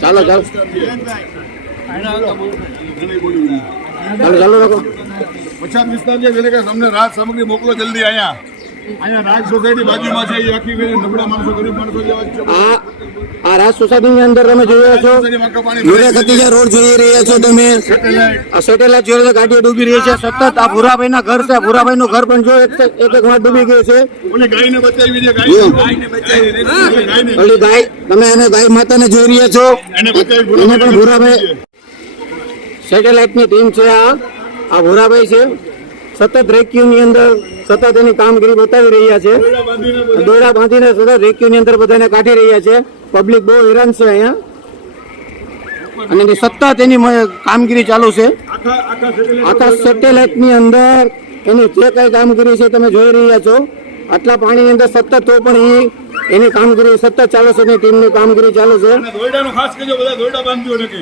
ચાલો ચાલો ચાલો ચાલો રાખો. પછાત વિસ્તાર છે જેને કે તમને રાહત સામગ્રી મોકલો જલ્દી અહીંયા. અહીંયા રાજ સોસાયટી બાજુમાં છે. એ આખી નબળા માણસો ગરીબ માણસો જેવા જ છે. આ રાજ સોસાયટી ની અંદર તમે જોઈ રહ્યા છો હીરા રોડ જોઈ રહ્યા છો તમે. આ સેટેલાઇટ જોઈ રહ્યા છો, ગાડીઓ ડૂબી રહી છે સતત. આ ભૂરાભાઈ ના ઘર છે. ભૂરાભાઈ નું ઘર પણ જો એક વાર ડૂબી ગયું છે. ઓલી ગાયને બચાવી છે. ગાયને બચાવી. ઓલી ગાય તમે એને ગાય માતાને જોઈ રહ્યા છો. એને બચાવી. એને પણ ભૂરાભાઈ સેટેલાઇટ ની ટીમ છે. આ ભૂરાભાઈ છે. સતત રેસ્ક્યુ ની અંદર સતત એની કામગીરી બતાવી રહ્યા છે. દોરડા બાંધીને સતત રેસ્ક્યુ ની અંદર બધાને કાઢી રહ્યા છે. પબ્લિક બહુ હેરાન છે અહીંયા અને સતત એની કામગીરી ચાલુ છે. આખા સેટેલાઇટ ની અંદર એની જે કઈ કામગીરી છે તમે જોઈ રહ્યા છો. આટલા પાણીની અંદર સતત તો પણ એની કામગીરી સતત ચાલુ છે. એની ટીમની કામગીરી ચાલુ છે. દોરડાનું ખાસ કહેજો, બધા દોરડા બાંધજો ને કે